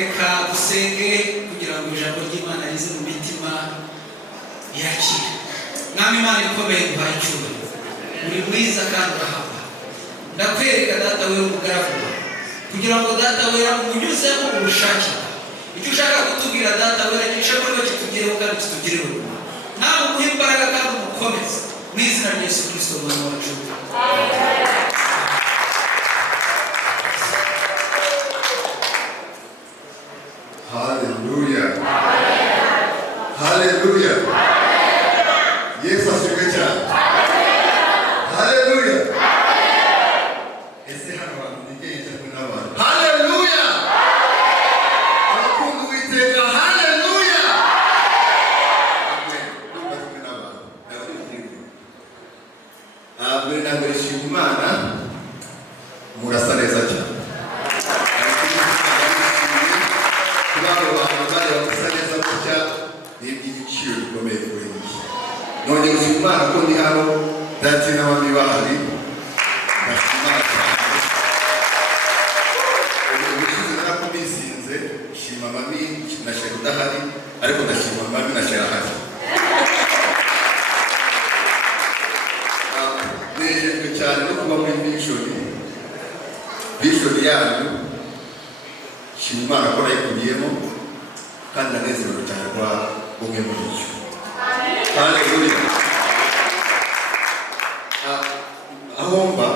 reka dusenge kugira ngo ijambo ry'Imana rize mu mitima yakira. Mwami Imana ikomeye nguhaye icyubahiro, uri mwiza kandi urahaba. Ndakwereka data wera umugaragu kugira ngo data wera umunyuzemo ubushake icyo ushaka kutubwira data wera gishobora kuba kitugereho kandi kitugereho. Nawe umuhe imbaraga kandi umukomeze mu izina rya Yesu Kristo umwami wacu. Hallelujah. Hallelujah. Yesu asifiwe cyane. Hallelujah. Ese hano abantu nigeze n'abantu. Hallelujah. Abakundu witeka hallelujah. Amen. Nubwo n'abantu. Amen. Nagurishima Imana. Murasa neza cyane. Nongeye gushima Imana ko ndi hano ndetse n'abandi bahari. Ndashima cyane. Ubushize narakumisinze shima mami na Sheikh udahari ariko ndashima mami na Sheikh ahari. Nejejwe cyane no kuba muri vision yanyu. Shima Imana ko nayikubiyemo kandi ndanezerewe cyane kwa umwe muri cyo. Hallelujah. Ahomba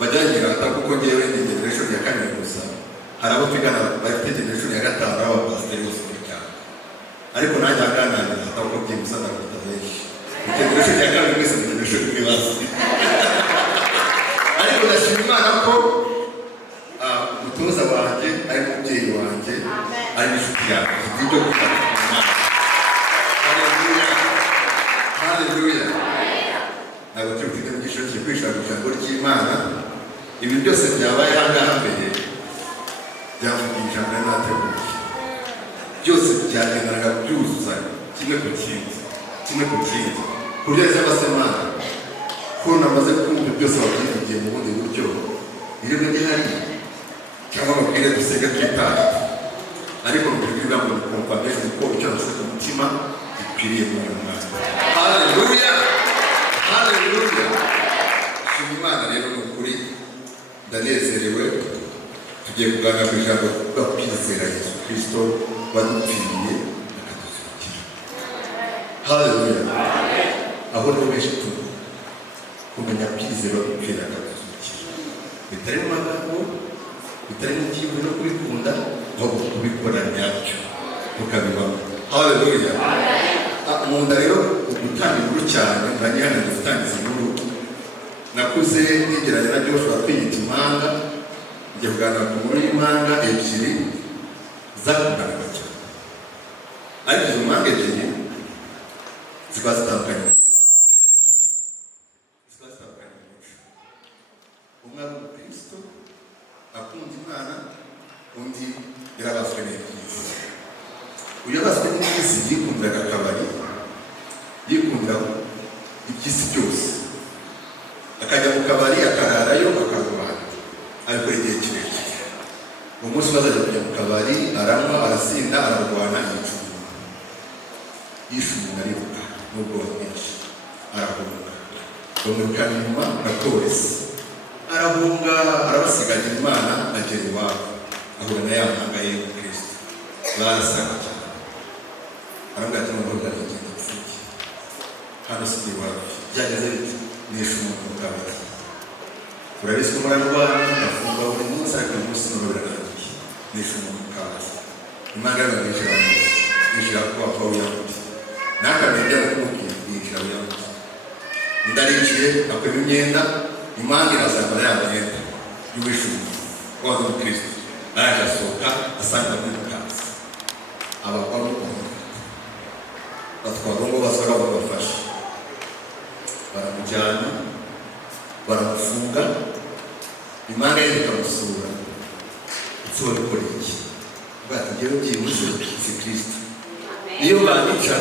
bajyangira atakuko ngewe ni generation ya kane gusa. Hari abo twigana bafite generation ya gatanu aba pastor bose cyane. Ariko nanjye aganira atakuko byimusa na gutabeshi. Generation ya kane gusa generation y'ibasi. Ariko ndashima Imana ko umutoza wanjye ari mubyeyi wanjye ari inshuti yanjye. Ibyo gufata Hallelujah. Ntabwo turi kwiga mu gishoro cy'ikwishyura ijambo ry'Imana. Ibi byose byabaye ahangaha mbere byavugisha mbere n'ateguye. Byose byagendanaga byuzuzanya kimwe ku kindi. Ku buryo y'abasemana ko namaze kumva byose babyivugiye mu bundi buryo irimo gihari cyangwa amabwire dusega twitaye. Ariko mu buryo bwa ngo confirmation ko icyo nashaka ku mutima gikwiriye mu Imana. Hallelujah. Hallelujah. Shima Imana rero ni ukuri ndanezerewe tugiye kuganira ku ijambo ryo kwizera Yesu Kristo wadupfiriye akadusukira. Hallelujah. Aho niho benshi kumenya kwizera wadupfiriye akadusukira. Bitari mu magambo, bitari mu kigo no kubikunda, ahubwo kubikora nyacyo tukabibaho. Hallelujah. Munda rero gutanga inkuru cyane nkanyana gutangiza inkuru nakuze nigeranye na Joshua kwiyita impanga njye kuganira ku nkuru y'impanga ebyiri zakundanaga cyane ariko izo mpanga ebyiri ziba zitandukanye umwe ari umukristo akunda Imana undi yarabaswe n'ibyiza. Uyu yabaswe n'ibyiza yikundiraga akabari yikundira iby'isi byose akajya mu kabari akararayo akarwara ariko igihe kirekire umunsi bazajya kujya mu kabari aranywa arasinda ararwana yishumye aribuka n'ubwoba bwinshi arahunga bamwirukana inyuma na polisi arahunga arabasiganya Imana agera iwabo ahura na ya mpanga ye mu Kristo barasanga cyane aravuga ati n'ubundi aragenda apfuye hano si iwawe byageze biti nishe umuntu mu kabari urabizi ko murarwana ndafunga buri munsi ariko uyu munsi n'ubu birarangiye nishe umuntu mu kabari Imana yababwira nishyira kuba kwa Uyahudi n'akamenya n'ukumubwira nishyira Uyahudi ndariciye akwema imyenda Imana irazambara ya myenda y'uwishe umuntu waza mu Kristo araje asohoka asanga muri mukazi abakora umuntu batwara ngo basora babafashe baramujyana baramufunga Imana ye ikamusura nsoro gukora iki bati ngewe byibuze si Kristo iyo banica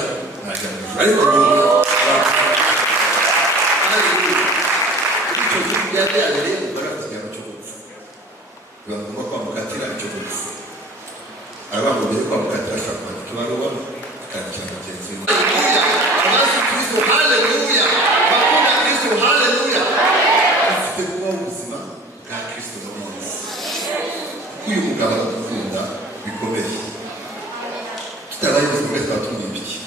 najya mu ijuru ariko abamubere kwa mukatira ashaka ikibaruwa akandikira mugenzi we. Abazi Kristo, haleluya! Bakunda Kristo, haleluya! Ufite kuba ubuzima bwa Kristo muri iyi si. Uyu mugabo aradukunda bikomeye. Tutabaye ubuzima bwe twaba tumwibiki.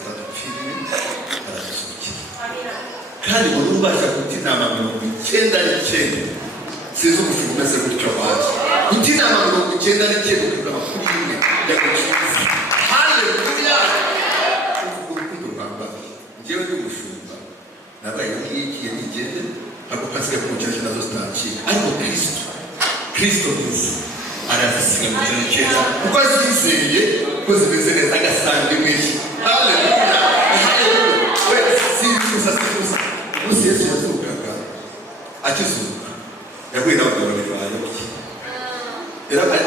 Aradupfiriye, aradusukira. Kandi ngo n'ubasha guta inama 99 sinzi umushinga umeze gutyo waje. Guta inama 99 ukaba kuri imwe yagukiza. Haleluya! Urukundo rwambaye. Njyewe ndi umushumba. Nabaye n'igihe nigende ako kasiga kumucyashya nazo zitakira. Ariko Kristo Yesu arasiga mu kintu cyeza. Kuko azizeye ko zimeze neza agasanga imweshi. Haleluya! Haleluya! Wewe sinzi Umunsi Yesu yazukaga akizuka yahuye n'abagabo babiri bayobye.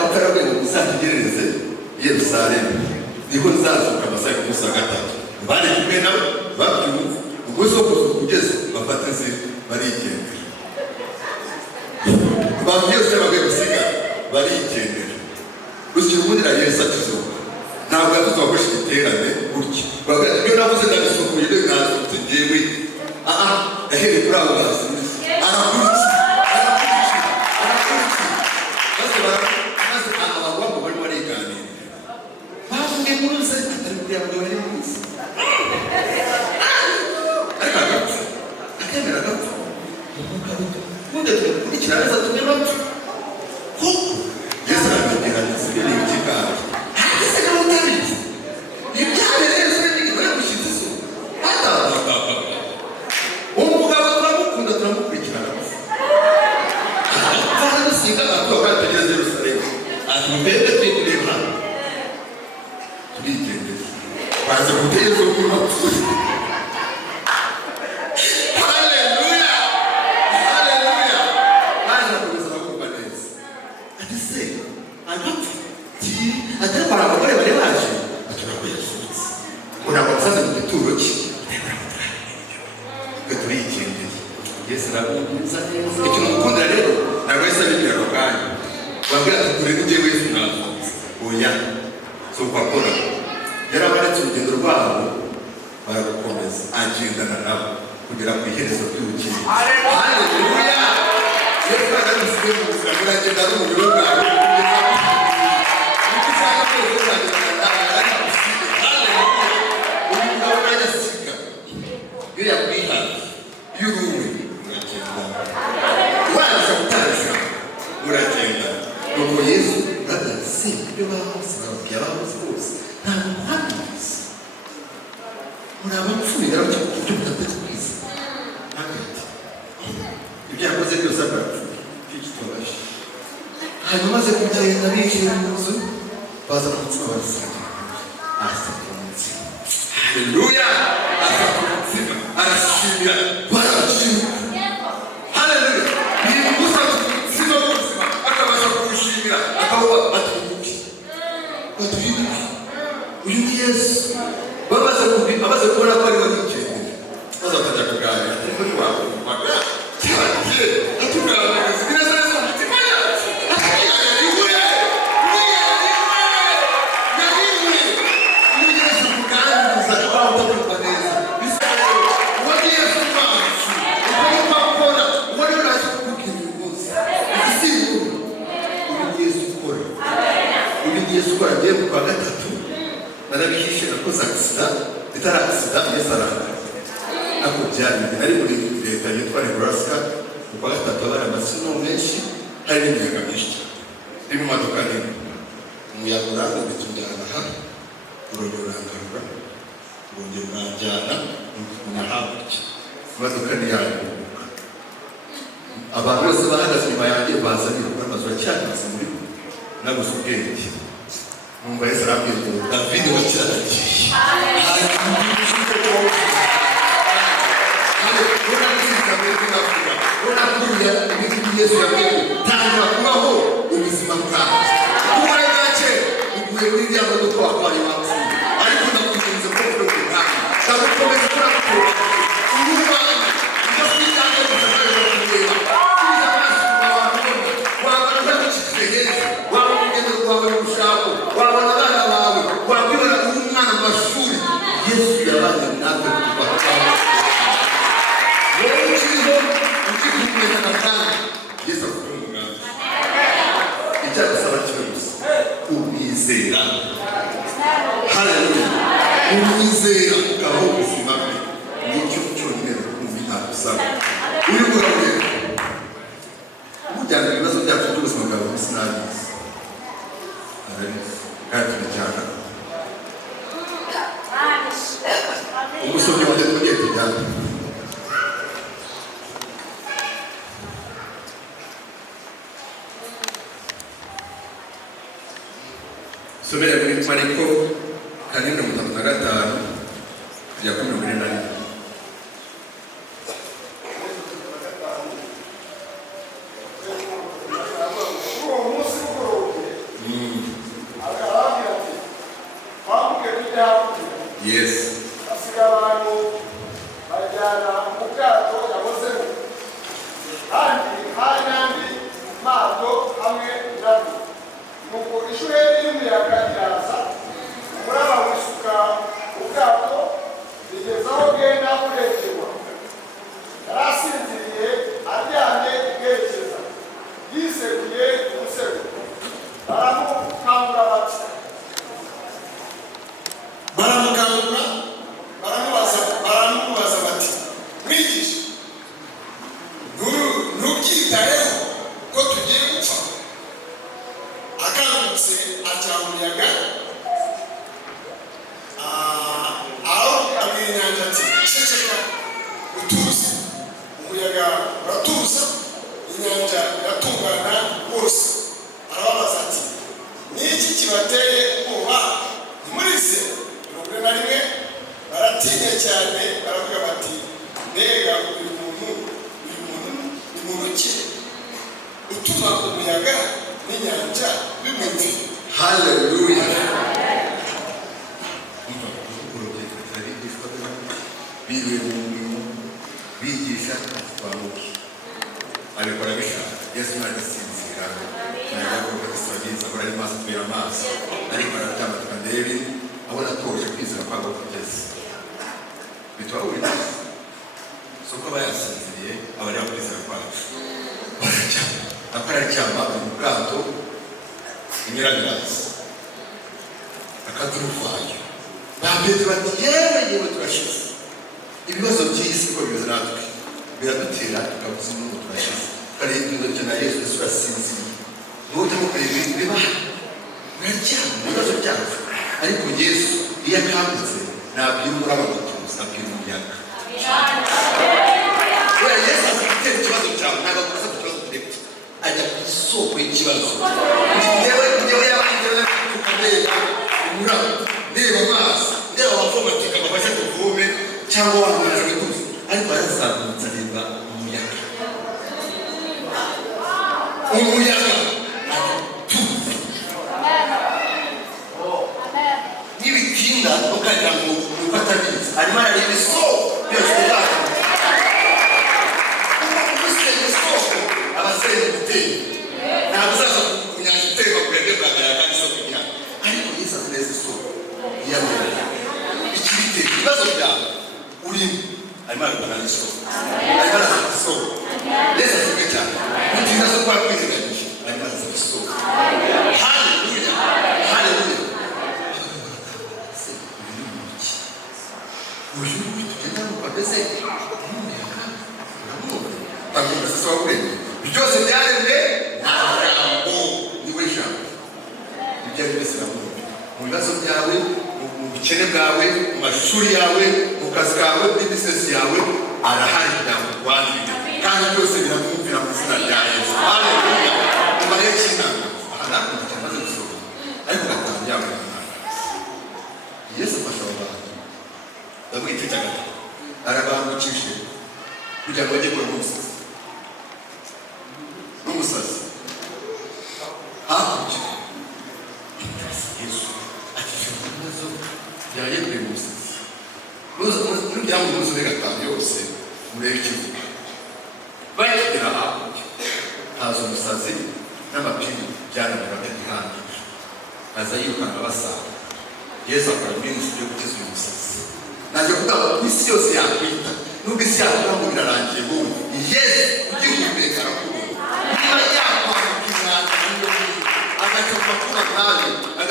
Akarabwira ngo muzategerereze i Yerusalemu niho nzazuka amasaha y'umunsi wa gatatu. Bari kumwe nabo babyumva umunsi wo kuzuka ugeze bafata inzira barigendera. Abantu Yesu yabagiye gusiga barigendera. Gusa ubundi na Yesu akizuka ntabwo yatuzakoresha igiterane gutya. Bavuga ibyo navuze ndabisukuye rero nazutse njyewe. Yahereye kuri abo bazi arakurikira maze abagwa ngo barimo bariganira bavuge muruze atari kugira ngo bari muzi ariko agapfa akemera agapfa ubundi tugakurikira neza tujye bapfa kuko Yesu arabibwira ati ni ikigare ahise nawe utabizi ibyabereye se n'ibigore gushyitsa izuba umugabo turamukunda turamukurikirana baradusiga abakobwa batageze Yerusalemu ati mbebe twikureba turigendera baza guteza umwapfuye. Haleluya! Haleluya! Baje kuza bakumva neza ati se agapfa atari para abagore bari baje atura ko yasutse urabasaza mu gituro cye turigendeye. Yesu arabuza icyo mukundira rero ntabwo yahise abibwira ako kanya wabwira ati kure n'ujye wese mwavutse oya so kwakora yarabaretse urugendo rwabo baragukomeza agendana nabo kugera ku iherezo ry'ubukire. Haleluya! Yesu aragusigaye mu buzima buragenda ari umuriro bwawe icyo ushaka cyose uragendana nawe aragusiga. Haleluya! uyu mugabo uragasiga iyo yakwihaye yuruwe uragenda waza gutaza uragenda. Nuko Yesu uragase ibyo bahoze bababwiye abahoze bose ntabwo muhagaze murabapfuye rero cyo kubyo mutateze kwiza hagati ibyo yakoze byose arapfuye cy'ikitobaje. Hanyuma maze kugenda bicaye mu nzu baza mu mutima barasangira asaka umutsima. Haleluya! asaka umutsima arashimira barashimira. Haleluya! ni gusa sino ubuzima akabasha kugushimira akavuga batubuke batubuke uyu ni Yesu. Bamaze kubona ko ariwe n'igendera maze bakajya kuganira ariko ntiwakumvaga cyane atuganiriza ineza neza mu mitima yacu atuyayariwe uyu Yesu kuganiriza twaba utakumva neza bisa rero uwo ni Yesu wacu uko akora uwo rero uraje kukubwira uyu munsi isi nkuru uyu ni Yesu ukora uyu ni Yesu ukora agiye ku kwa gatatu narabihishe nakoze agisida itari agisida Yesu arahari ako byari ari muri leta yitwa Nebraska mu kwa gatatu abari amasino menshi hari n'imiyaga myinshi irimo imodoka nini umuyaga uranga bitujyana aha urangarura urongera uranjyana na hakurya imodoka ntiyaguruka. Abantu bose bahagaze inyuma yanjye bazanye amazu aracyahagaze muri bo naguze ubwenge numva Yesu arambwira ngo David wakiragiye Yesu yabwiye tangira kubaho ubuzima bwawe kuba gake uguye muri iriya modoka wabaye wapfuye ariko ndakugenza ko kurokoka ndagukomeza kurakura urubana ndafitanye gusagarira kureba kuri amaso wabona wabona utagucikije heza waba urugendo rwawe mu rushako umwizera. Haleluya. Umwizera ukabaho ubuzima bwe nicyo cyonyine kumva usaba. Uri kurabona mujyana ibibazo byacu by'ubuzima bwawe muri sinabizi kandi tujyana umusomyi wajya tugiye tujyana somera muri Mariko 4:35 kujya kuri 41. Yes.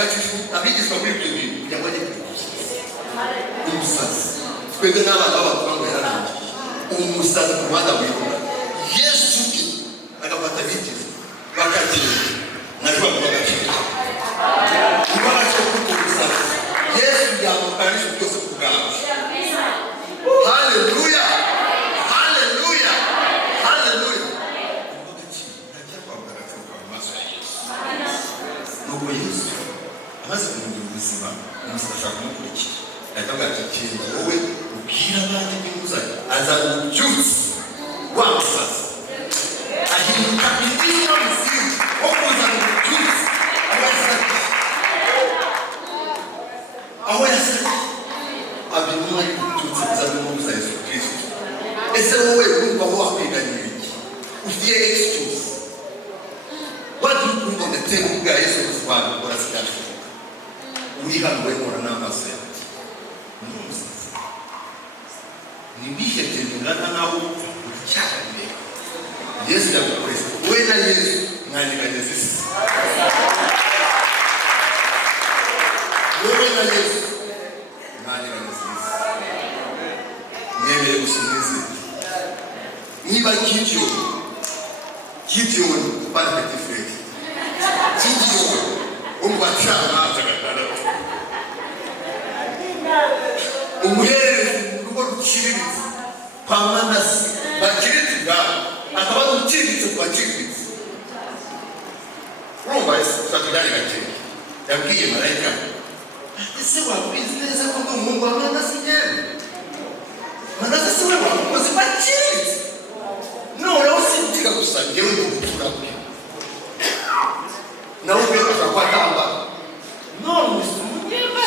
agacisha abigishwa muri ibyo bintu kugira ngo ajye kwigisha umusazi. Twebwe n'abana b'abakuru ngo yararangiye umusazi mu Rwanda wibona Yesu agafata abigishwa bakagenda nacyo bavuga agaciro ubaracho kuko umusazi Yesu yamukanisha byose ku bwawe. Haleluya, haleluya, haleluya. Nuko Yesu amaze kumenya ubuzima umushaka kumukurikira akavuga ati kintu wowe ubwira abandi by'umuzanye azana ububyutse wa musazi ahinduka indishyo muzima wo kuzana ububyutse aho yasabye abintu ari ububyutse buzana n'umuza Yesu Kristo. Ese wowe wumva aho wakwiganira iki? Ufitiye excuse? What do you think on the table bwa Yesu Kristo ukora sidashoboka? Uri hano we mura n'amaso yawe. Nibihe tengana nawo ucyakane. Yesu yakukoresha. Wowe na Yesu mwanyeganyeza isi. Wowe na Yesu mwanyeganyeza isi. Mwemere gusubiza. Niba Gideon perfect friend. Gideon umwachama atakatana. Umuherezi urugo ruciriritse kwa Manase bakiriti bwawe akaba ruciriritse kwa Gideon. Urumva sakudani gake yabwiye marayika ese wabizi neza ko umuhungu wa Manase nyene Manase se wewe wakoze bakiriti none usindiga gusa ngewe ndikutura kwe nawe ubeka kwa tamba none usimunyeba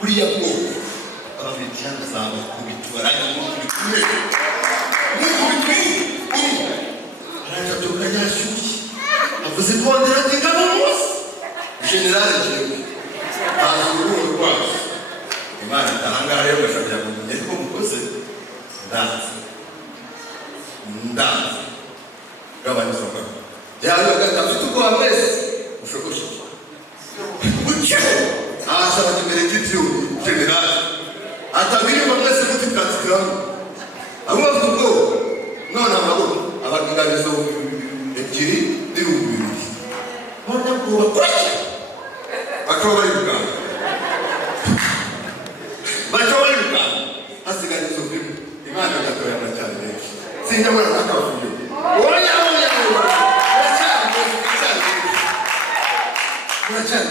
Uriya bwo ababitiana zabo kubitwara mu kumwe araja tukanya shuki avuze ko ndera tingana musi general jewe azuru rwaje Imana tahanga rero bashaka kumenya ko mukoze ndazi gabanya soka yayo gatafite uko ameze ushokosha ucyo asaba kimere kityo general atabiri bamwese mutikatika abo bavuga none amaboko abagiganizo ebyiri n'ibihumbi bone kuba kwacha bakaba yuka asiganizo bimwe Imana gatoya cyane sinjamara nakavuyo oya cyane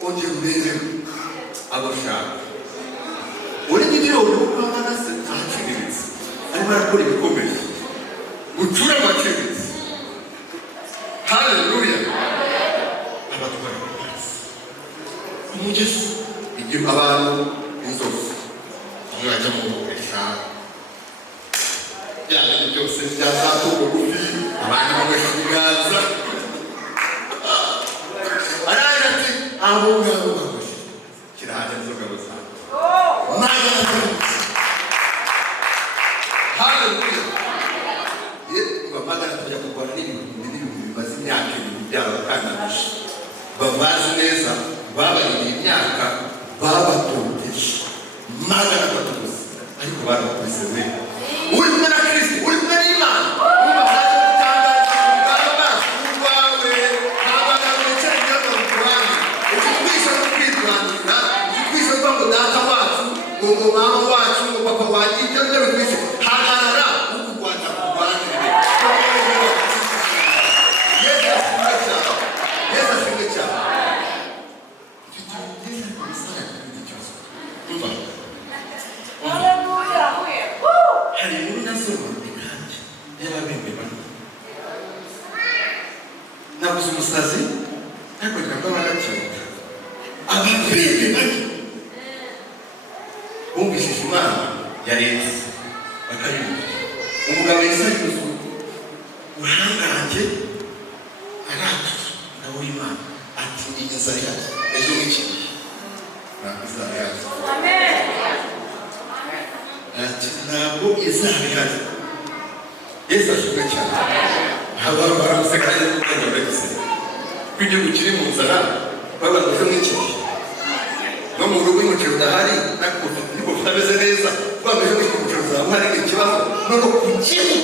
onje ureze abashaka uri ngidiro uruko Manase akiriritse arimo arakora ibikomeye gucura makiriritse. Haleluya, abatwara umugezi igihe abantu inzofu mwajya mu gukoresha byane byose byazatuko gufi abantu bagashigaza arayati abo ngabo bakoze kiraje nzogabo sana naga. Haleluya, magana tujya gukora n'ibintu bimaze imyaka byarakanije babazi neza babaye imyaka babatondeje magana batuze ariko barakubise we uri kumwe na Kristo uri kumwe n'Imana umubaraje gutangaza ubwawe ntabwo wicaye mu Rwanda ukikwisha no kwitwanira ukikwisha ngo data wacu ngo mama wacu ngo papa wacu ibyo byo bikwisha hagarara ukugwanda kurwanire umusazi ariko ndakaba nacyo ababebe bari bumvishije Imana ya leta bakayumva umugabo yisayuza uhangaje aratu nawe Imana ati inzara ihari ejo n'iki ntabwo izaba ihari ntabwo izaba ihari Yesu ashimwe cyane abantu baramuseka rero kugenda bagise ko igihugu kiri mu nzara babona ejo n'iki no mu rugo umuceri udahari niko utameze neza babona ejo n'iki umuceri uzaba uhari ni ikibazo no ku gihugu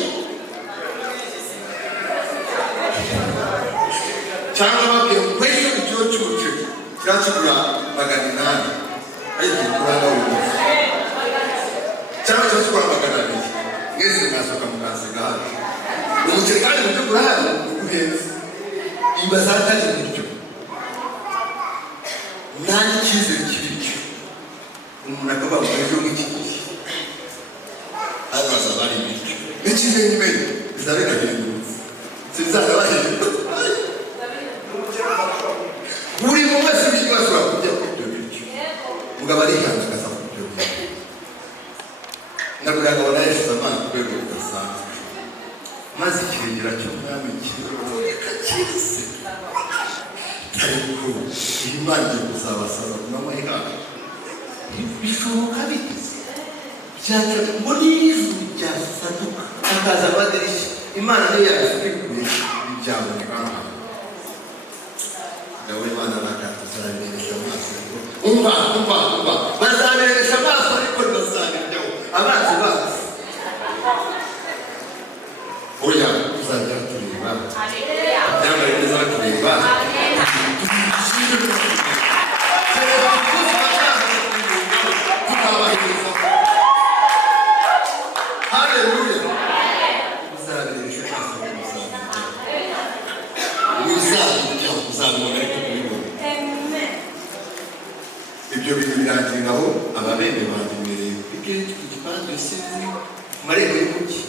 cyangwa babwiye ko ejo ikigo cy'umuceri kirakigura 800 ariko kuranga ubuvuzi cyangwa kirakigura 200 mwese mwasohoka mukasiga hano umuceri kandi mu by'ukuri hano ni uguhenze imbaza ataje bityo nta n'icyizere kibityo umuntu akaba mu ejo nk'iki gihe hano hazaba hari ibiryo n'icyizere n'imbere bizaba binahindutse sizaba bahindutse buri mu wese w'ikibazo wakujya kuri ibyo biryo mugabo arihanze akaza kuri ibyo biryo nabwiraga abona yashyize amazi ku rwego rudasanzwe maze ikirengera cy'umwami kiroreka kirese ariko iyi Imana igiye kuzabasaza ku manywa y'ihangu bishoboka biteze byaca ngo n'ijuru ryasaduka hakaza amadirishya Imana niyo yabisukuye ibyaboneka hano nawe Imana nakatuzabiresha amaso umva bazabiresha amaso ariko ntibazabiryaho abanzi bazi oya tuzajya tureba byambaye neza tureba haleluya uzabiresha amaso uzabiryaho uzabibona ariko kubibona ibyo bintu birangiriraho ababembe banjye imbere kuri igipande sinzi marembo y'umugi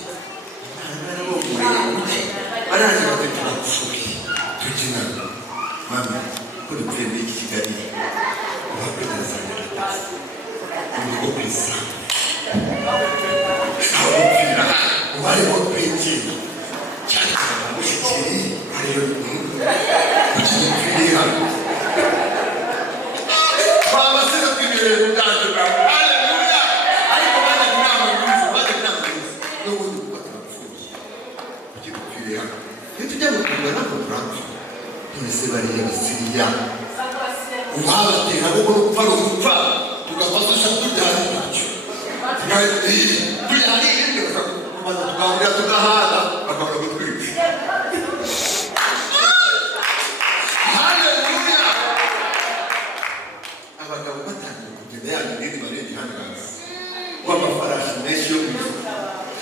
baraje batatu bapfuye tukinana mama kuri twende iki Kigali uhakweza urugo kwisa abupfira ubari wo kwegera cyane mushikiri ariyo kukinipfira baba sina kwibere bwaje bwa haleluya ariko bana kunama yuzu bana kunama yuzu n'ubundi batapfuye kukinipfira nitujya mu kugana ko turapfa twese bari y'Isiriya uhabatera kuko gupfa no gupfa tugafasha kujyana nacyo tujyana ibindi bakakubaza tukahurira tugahana bakabona gutwica haleluya abagabo batangiye kugenda yanyine barindi hangazi w'amafarashi menshi yo kwiza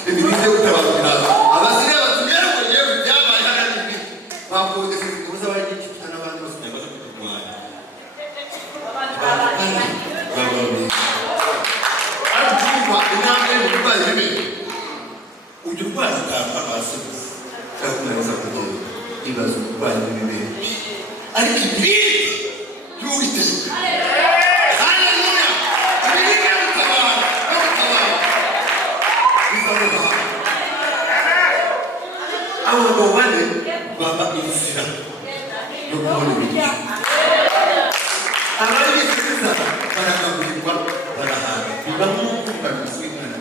imibiri yo gutabarira abasiriya batugera ngo yewe byabaye hano n'ibindi bakodesha kubuza bari n'igituta n'abandi bose byabaza kuturwanya ariko inama yo kurwanya ibintu ujya urwanya ukava hasi ugakomeza kugenda ibaza kurwanya ibintu ariko ibindi y'uwiteka haleluya ibindi y'ugutabara bizamuha abagabo bane baba inzira yo kubona ibiryo abari bifuriza baragaburirwa barahaga bibamo kumva biswimana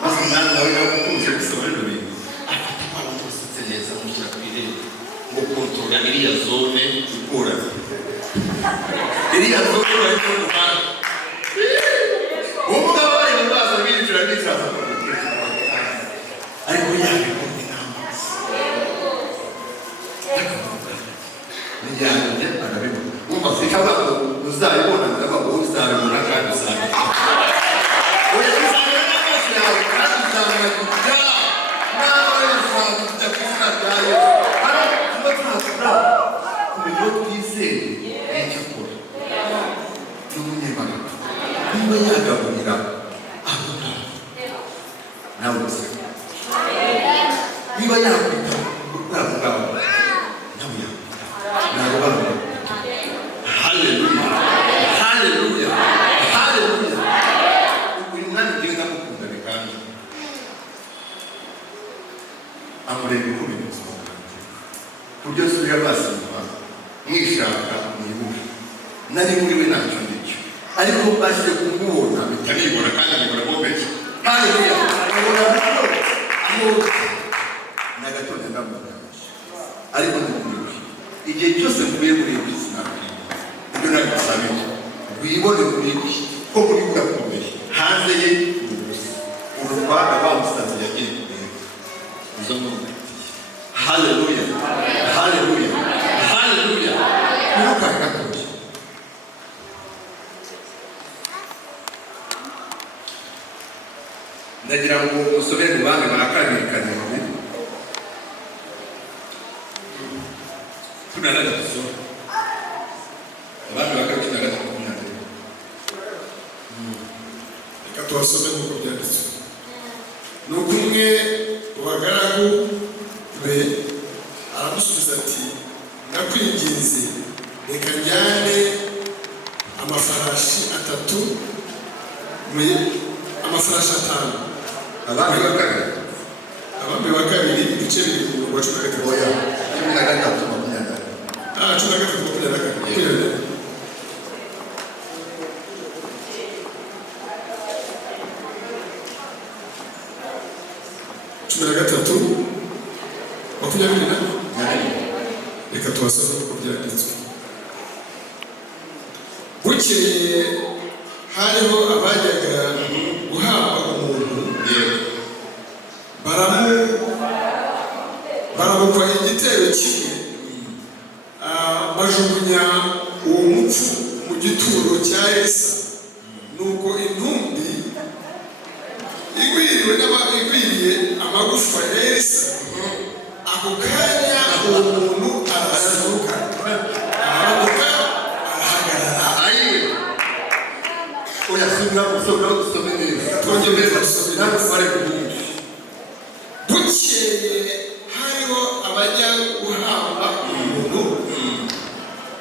maze umwana nawe yakukuje bisobanura ibintu afata kwaba tusutse neza mushyira ku irembo ngo kontorora iriya zone ikura iriya zone bari mu muhanda umugabo bari mu maso binjira bicaza ariko yabikunda n'amazi nijyanye arabibona umva sikaba uzabibona ndabwo uzabibona kandi uzabibona oya uzabibona n'amaso yawe kandi uzabibona nawe uzabibona kuzina rya Yesu hano tuba tuhakora ku buryo twizeye n'icyo akora n'umunyembaraga niba yagaburira abo ngabo nawe useka niba yakwita ku rwego rwabo nawe yakwita ntabwo bamwe haleluya haleluya haleluya uyu mwana ugiye ndamukunda bikandi amureba uko bimeze ku buryo asubira amaso inyuma mwishaka mwibura nari muri we ntacyo ngicyo ariko mbashije kumubona mpita nibona kandi nibona bombeje haleluya abona aho nagatonda ndamuganje ariko ndamubwira igihe cyose mvuye muri iyi buzima ibyo nagusabye wibone muri ko muri urakomeye hanze ye urutwara bamusanze yagiye izo muntu haleluya haleluya haleluya nukakatoje ndagira ngo usobere mu banki barakabirikanye tunana kusoma abantu bakabikina gatatu kumyanda reka tubasome nk'uko byanditswe nuko umwe mu bagaragu be aramusubiza ati ndakwinginze reka njyane amafarashi 5 abami ba kabiri ibice bibiri mu rwa 13 oya 13 makumyabiri 13 makumyabiri reka tubasome uko byanditswe bukeye hariho abajyaga guhabwa umuntu baramukwa igitero kimwe bajugunya uwo mupfu mu gituro cya Elisa nuko intumbi igwiriye amagufa ya Elisa ako kanya uwo muntu arasohoka arahaguruka arahagarara uyasubira gusohoka usome neza twongere gusubira bari kubyinshi bukeye hariho abajya guhabwa umuntu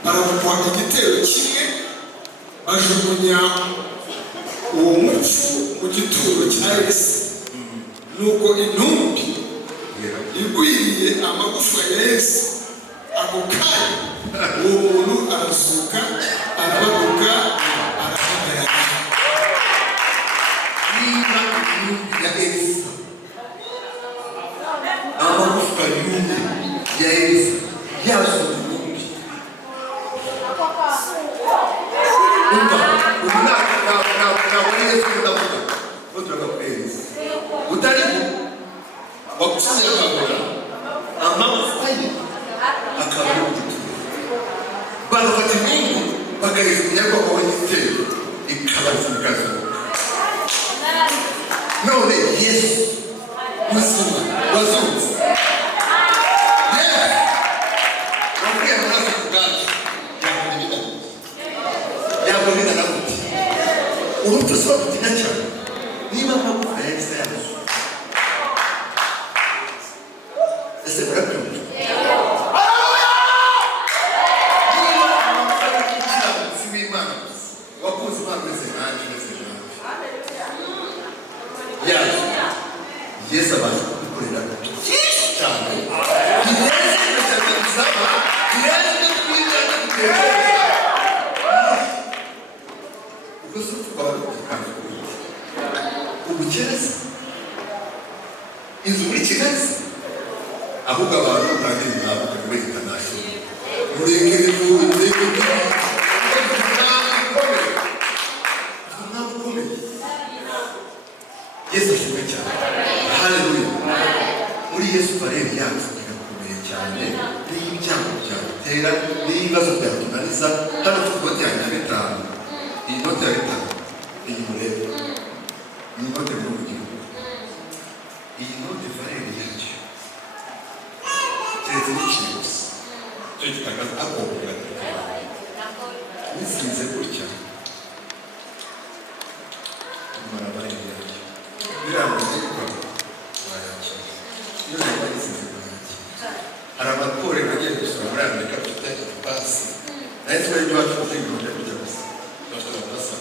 baramukwa igitero kimwe bajugunya uwo mupfu mu gituro cya Elisa nuko intumbi igwiriye amagufa ya Yesu ako kanya uwo muntu arazuka arabaguka arahagarara niba intumbi ya Elisa amagufa y'umwe ya Elisa yazuye intumbi ntabwo Yesu ndavuga uturaga kuri Elisa utariho wakusize akabura amagufa ye akaba ari igituro bagafata intumbi bagahejugunya ko babonye igitero ikabazukazuka none Yesu muzima wazutse wabwiye amaraso ku bwacu yabonina na gute urupfu si bagutinya cyane niba amagufa ya Elisa yazo ese murabyumva niba amagufa y'umukiranutsi w'Imana gusa wakunze Imana umeze nanjye yazo Yesu abaje kudukorera byinshi cyane birenze cyane bisaba birenze twibwira no gutekereza ubwo se tukaba dukanda ubukene inzu muri Kigali ahubwo abantu batangira inama muri international murengere Yesu ashimwe cyane haleluya muri Yesu barebe yacu birakomeye cyane n'ibyago byatera n'ibibazo byatunaniza hano tukote ya 5 iyi note ya 5 iyi murebe iyi note mu gihugu iyi note barebe yacu keretse n'ikintu cyo kitagaza akobera nisize gutya mara barebe yacu biramuze ko bayakira iyo nabasize bayakira hari amatorero agiye gusura muri Amerika bafite pasi nahise bari iwacu kuzinga kujya gusa bafite amapasi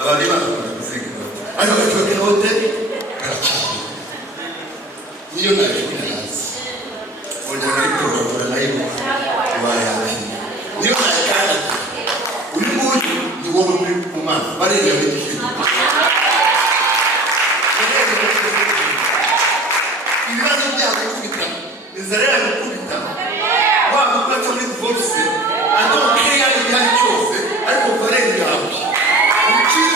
abandi bakora kuzinga ariko bafite inote karacana niyo naje hasi ongera ariko bakora nayo bayakira Valeri yabigishije ibibazo byabo kubita inzara yabo kubita waba ubatse muri divorce atokeye igihe cyose ariko Valeri yawe ukiri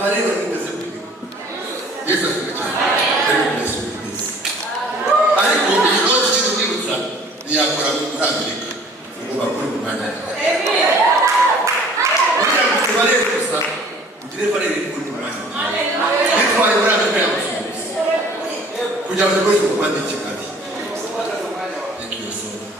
Valeri nimeze kuri Yesu cyane ariko iyi noti kintu nibutsa ntiyakora muri Amerika ngo bakore mu mwanya Valeri gusa ugire Valeri kuri mu mwanya yitwaye muri Amerika yamusubiza kugira ngo rwose kubandi Kigali. Thank you so much.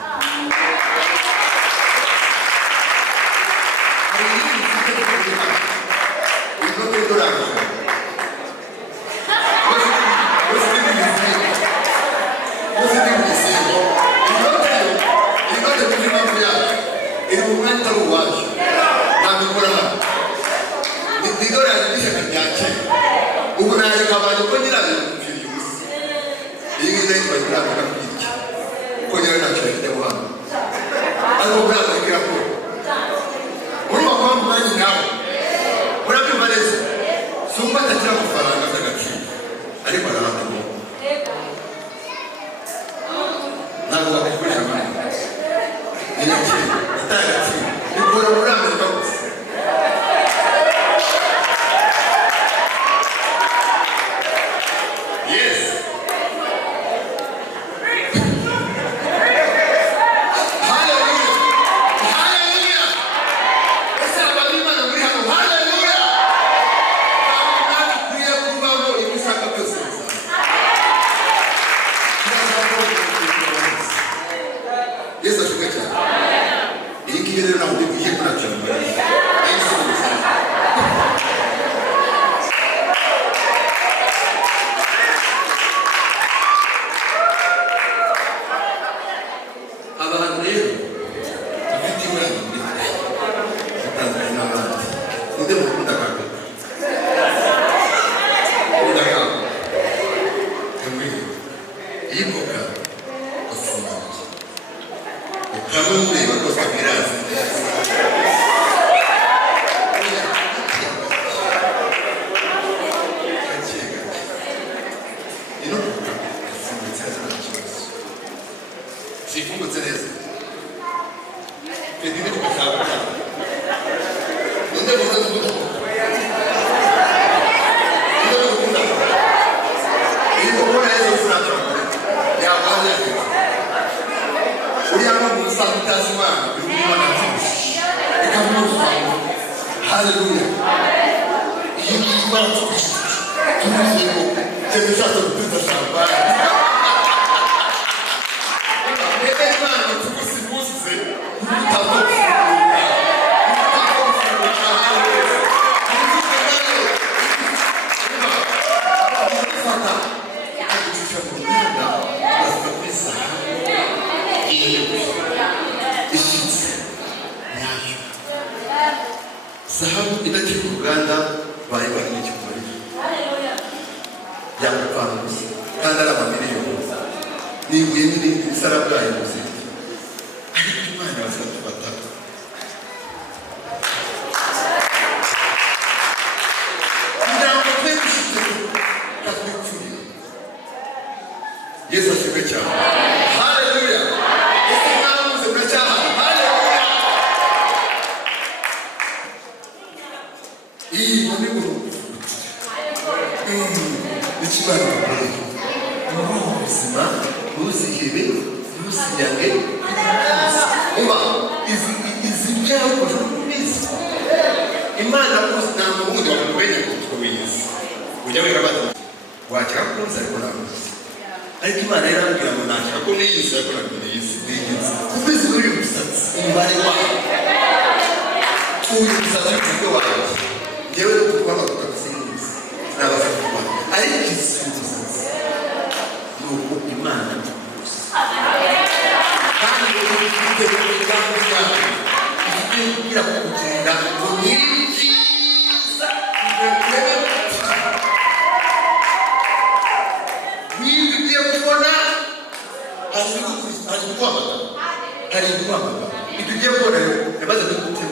hari guhamagara itugiye gukora yabaze dutegura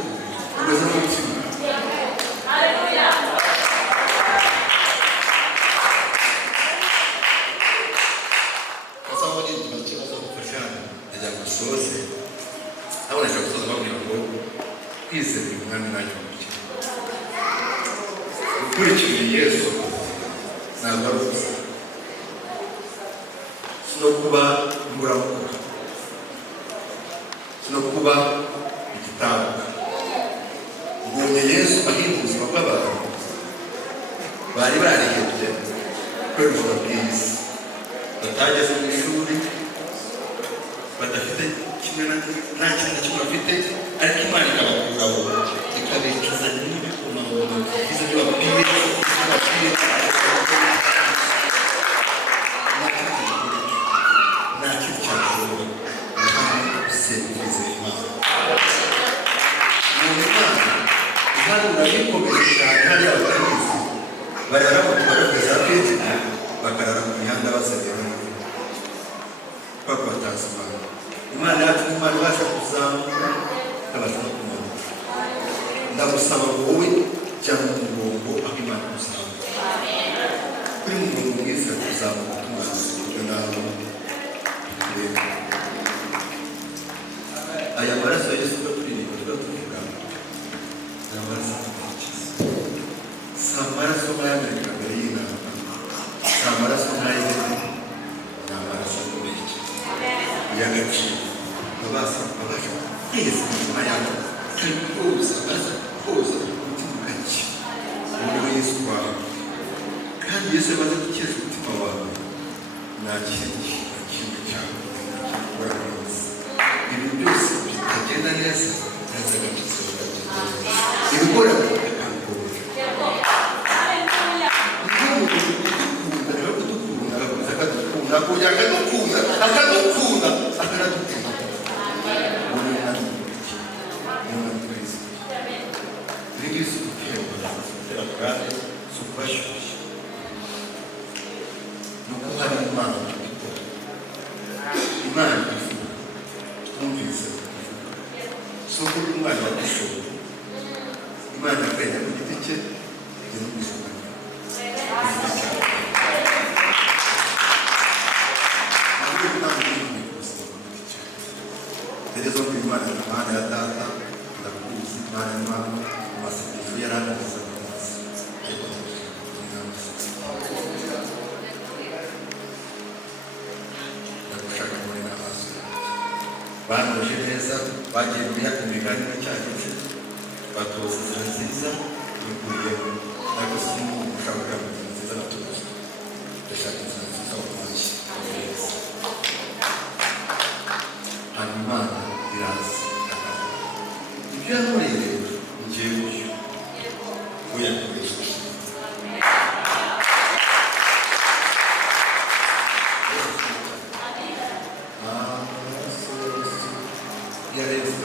ubwo umutima asaba ni ikibazo gufashanya ajya gusoze abona cyo gusoza babwira ngo kwizera umwami nacyo mukira ukurikije Yesu ntabwo ari ubusa no kuba muramuka no kuba igitabo ubonye Yesu ahinduye ubuzima bw'abantu bari barihebye kubera ubuzima bw'isi batageze mu ishuri badafite kimwe nta kintu na kimwe bafite ariko Imana ikabakuraho ikabikiza n'ibikomangoma byiza by'abapire nta kintu cyashobora gusengereza Imana mu Imana ihanura bikomeye cyane hariya batabizi barara mu tubaraga za Petero bakarara mu mihanda basabira papa batazi Imana yacu Imana ibasha kuzamuka ikabasha no kumanuka ndagusaba wowe jya mu murongo aho Imana kuzamuka kuri mu murongo mwiza kuzamuka utumaze ibyo nawe aya maraso ya Yesu turirimba tuvuga aya maraso atukiza si amaraso nk'ay'Amerika mbere y'inama si amaraso nk'ay'izindi ni amaraso akomeye y'agaciro babasha kweza imitima yacu kandi koza amaraso koza umutima ugacya muri Yesu wawe kandi Yesu yamaze gukeza umutima wawe nta kintu na kimwe cyawe gikora neza ibintu byose bitagenda neza neza agakiza bakagenda neza ibikora bikakangura akadukunda akaradukunda Regis utera kurane supashush nuko hari Imana ikora Imana ivuga twumvise soko Imana yadushoboye Imana yakwenya mu giti cye no gushoboka Terezo Imana Imana ya data ndakuzi Imana Imana amasezerano yaranditse ndagushaka muri n'amaso banoje neza bagiye kuyaka imigani n'icyageze batoza inzira nziza bikuriye ariko simu ushaka kujya mu nzira nziza batoza ndashaka inzira nziza wamushyi hanyuma biraza ibyo yankoreye rero ngiye uyu uyakoresha yarezwe